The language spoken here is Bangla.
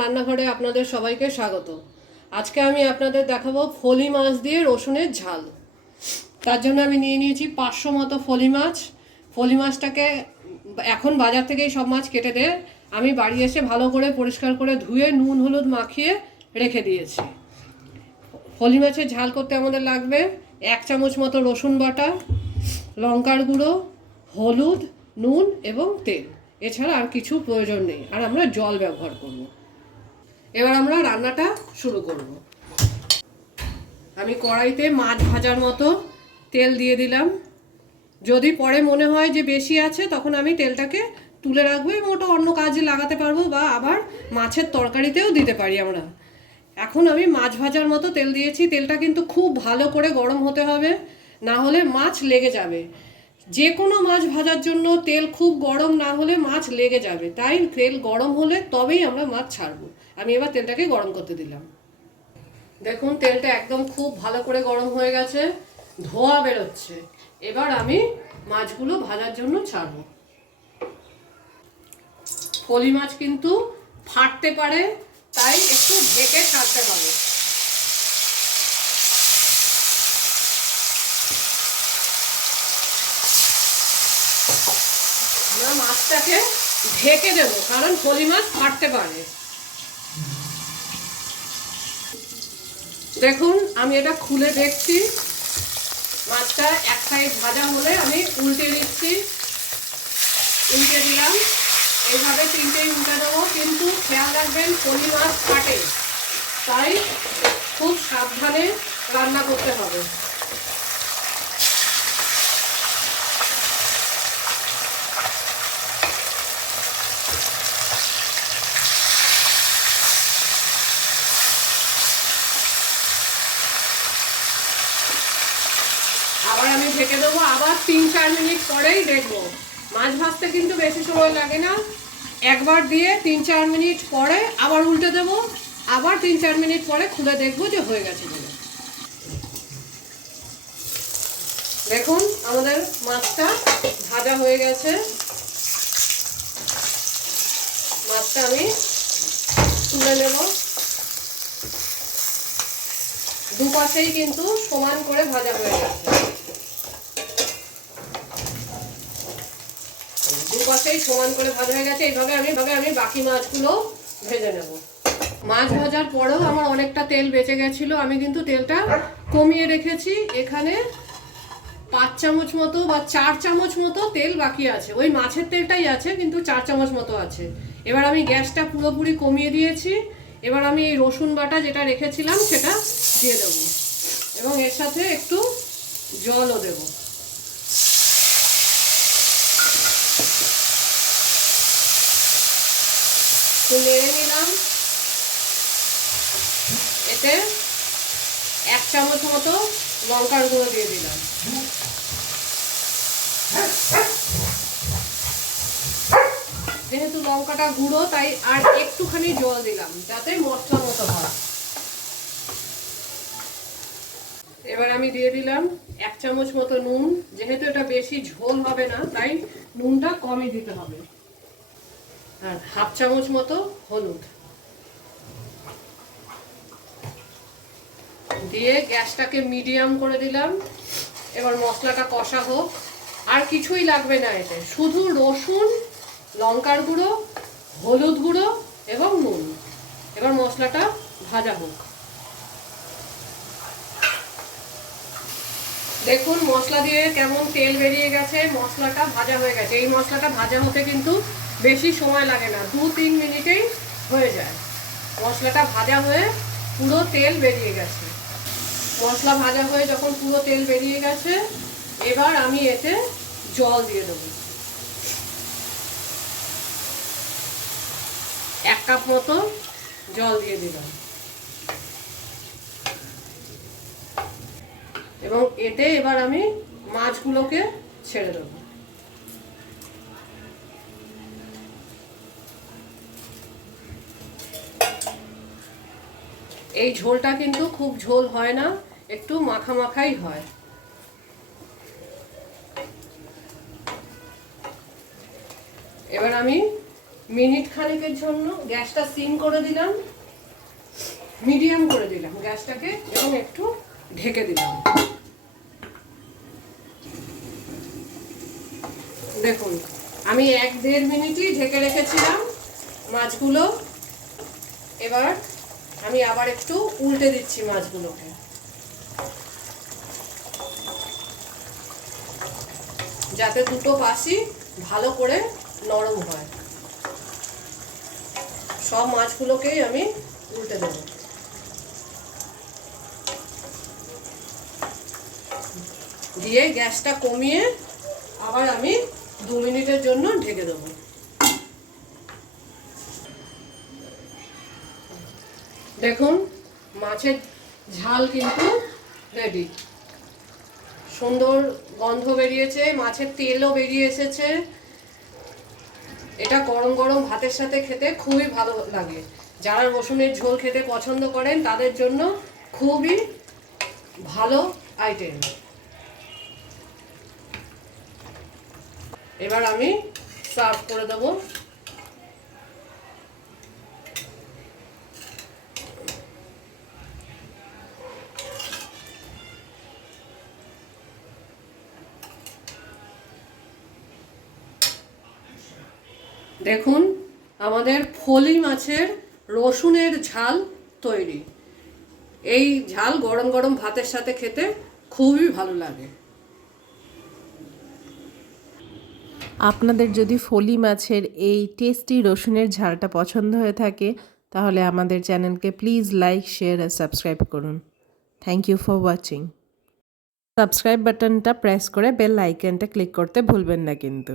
রান্নাঘরে আপনাদের সবাইকে স্বাগত। আজকে আমি আপনাদের দেখাবো ফলি মাছ দিয়ে রসুনের ঝাল। তার জন্য আমি নিয়ে নিয়েছি 500 মতো ফলি মাছ। ফলি মাছটাকে এখন বাজার থেকেই সব মাছ কেটে দিয়ে আমি বাড়ি এসে ভালো করে পরিষ্কার করে ধুয়ে নুন হলুদ মাখিয়ে রেখে দিয়েছি। ফলি মাছের ঝাল করতে আমাদের লাগবে 1 চামচ মতো রসুন বাটা, লঙ্কার গুঁড়ো, হলুদ, নুন এবং তেল। এছাড়া আর কিছু প্রয়োজন নেই, আর আমরা জল ব্যবহার করব। এবার আমরা রান্নাটা শুরু করব। আমি কড়াইতে মাছ ভাজার মতো তেল দিয়ে দিলাম। যদি পরে মনে হয় যে বেশি আছে তখন আমি তেলটাকে তুলে রাখবো এবং ওটা অন্য কাজে লাগাতে পারবো, বা আবার মাছের তরকারিতেও দিতে পারি আমরা। এখন আমি মাছ ভাজার মতো তেল দিয়েছি। তেলটা কিন্তু খুব ভালো করে গরম হতে হবে, না হলে মাছ লেগে যাবে। যে কোনো মাছ ভাজার জন্য তেল খুব গরম না হলে মাছ লেগে যাবে, তাই তেল গরম হলে তবেই আমরা মাছ ছাড়বো। আমি এবার তেলটাকে গরম করতে দিলাম। দেখুন তেলটা একদম খুব ভালো করে গরম হয়ে গেছে, ধোঁয়া বেরোচ্ছে। এবার আমি মাছগুলো ভাজার জন্য ছাড়বো। ফলি মাছ কিন্তু ফাটতে পারে, তাই একটু ঢেকে ছাড়তে হবে। আমরা মাছটাকে ঢেকে দেবো, কারণ ফলি মাছ ফাটতে পারে। দেখুন আমি এটা খুলে দেখছি, মাছটা এক সাইড ভাজা হলে আমি উল্টে দিচ্ছি। উল্টে দিলাম, এইভাবে তিনটেই উল্টে দেবো। কিন্তু খেয়াল রাখবেন ফলি মাছ ফাটে, তাই খুব সাবধানে রান্না করতে হবে। আবার আমি ঢেকে দেবো, আবার 3-4 মিনিট পরেই দেখবো। মাছ ভাজতে কিন্তু বেশি সময় লাগে না। একবার দিয়ে 3-4 মিনিট পরে আবার উল্টে দেবো, আবার 3-4 মিনিট পরে খুলে দেখবো যে হয়ে গেছে কিনা। দেখুন আমাদের মাছটা ভাজা হয়ে গেছে। মাছটা আমি তুলে নেব। দুপাশেই কিন্তু সমান করে ভাজা হয়ে গেছে। দুপাশেই সমান করে ভাজা হয়ে গেছে। এইভাবে আমি বাকি মাছগুলো ভেজে নেব। মাছ ভাজার পরেও আমার অনেকটা তেল বেঁচে গেছিলো, আমি কিন্তু তেলটা কমিয়ে রেখেছি। এখানে 5 চামচ মতো বা 4 চামচ মতো তেল বাকি আছে। ওই মাছের তেলটাই আছে, কিন্তু 4 চামচ মতো আছে। এবার আমি গ্যাসটা পুরোপুরি কমিয়ে দিয়েছি। এবার আমি এই রসুন বাটা যেটা রেখেছিলাম সেটা দিয়ে দেবো, এবং এর সাথে একটু জলও দেবো। নেড়ে নিলাম। এতে 1 চামচ মতো লঙ্কার গুঁড়ো দিয়ে দিলাম। যেহেতু লঙ্কাটা গুঁড়ো, তাই আর একটুখানি জল দিলাম যাতে মশলা মতো হয়। এবার আমি দিয়ে দিলাম 1 চামচ মতো নুন। যেহেতু এটা বেশি ঝোল হবে না, তাই নুনটা কমই দিতে হবে। আর 1/2 চামচ মতো হলুদ দিয়ে গ্যাসটাকে মিডিয়াম করে দিলাম। এবার মশলাটা কষা হোক। আর কিছুই লাগবে না এতে, শুধু রসুন, লঙ্কার গুঁড়ো, হলুদ গুঁড়ো এবং নুন। এবার মশলাটা ভাজা হোক। দেখুন মশলা দিয়ে কেমন তেল বেরিয়ে গেছে, মশলাটা ভাজা হয়ে গেছে। এই মশলাটা ভাজা হতে কিন্তু বেশি সময় লাগে না, 2-3 মিনিটেই হয়ে যায়। মশলাটা ভাজা হয়ে পুরো তেল বেরিয়ে গেছে। মশলা ভাজা হয়ে যখন পুরো তেল বেরিয়ে গেছে, এবার আমি এতে জল দিয়ে দেবো। 1 কাপ মতো জল দিয়ে দিলাম, এবং এতে এবার আমি মাছগুলোকে ছেড়ে দেবো। এই ঝোলটা কিন্তু খুব ঝোল হয় না, একটু মাখা মাখাই হয়। এবার আমি মিনিট খানেকের জন্য গ্যাসটা সিম করে দিলাম, মিডিয়াম করে দিলাম গ্যাসটাকে এবং একটু ঢেকে দিলাম। দেখুন আমি 1-1.5 মিনিটই ঢেকে রেখেছিলাম মাছগুলো। এবার আমি আবার একটু উল্টে দিচ্ছি মাছগুলোকে, যাতে দুটো পাশই ভালো করে নরম হয়। সব মাছগুলোকেই আমি উল্টে দেব। দিয়ে গ্যাসটা কমিয়ে আবার আমি 2 মিনিটের জন্য ঢেকে দেবো। দেখুন মাছের ঝাল কিন্তু রেডি। সুন্দর গন্ধ বেরিয়েছে, মাছের তেলও বেরিয়ে এসেছে। এটা গরম গরম ভাতের সাথে খেতে খুবই ভালো লাগে। যারা রসুনের ঝোল খেতে পছন্দ করেন তাদের জন্য খুবই ভালো আইটেম। এবার আমি সার্ভ করে দেবো। দেখুন আমাদের ফলি মাছের রসুনের ঝাল তৈরি। এই ঝাল গরম গরম ভাতের সাথে খেতে খুবই ভালো লাগে। আপনাদের যদি ফলি মাছের এই টেস্টি রসুনের ঝালটা পছন্দ হয়ে থাকে তাহলে আমাদের চ্যানেলকে প্লিজ লাইক, শেয়ার আর সাবস্ক্রাইব করুন। Thank you for watching. Subscribe বাটনটা প্রেস করে বেল আইকনটা ক্লিক করতে ভুলবেন না কিন্তু।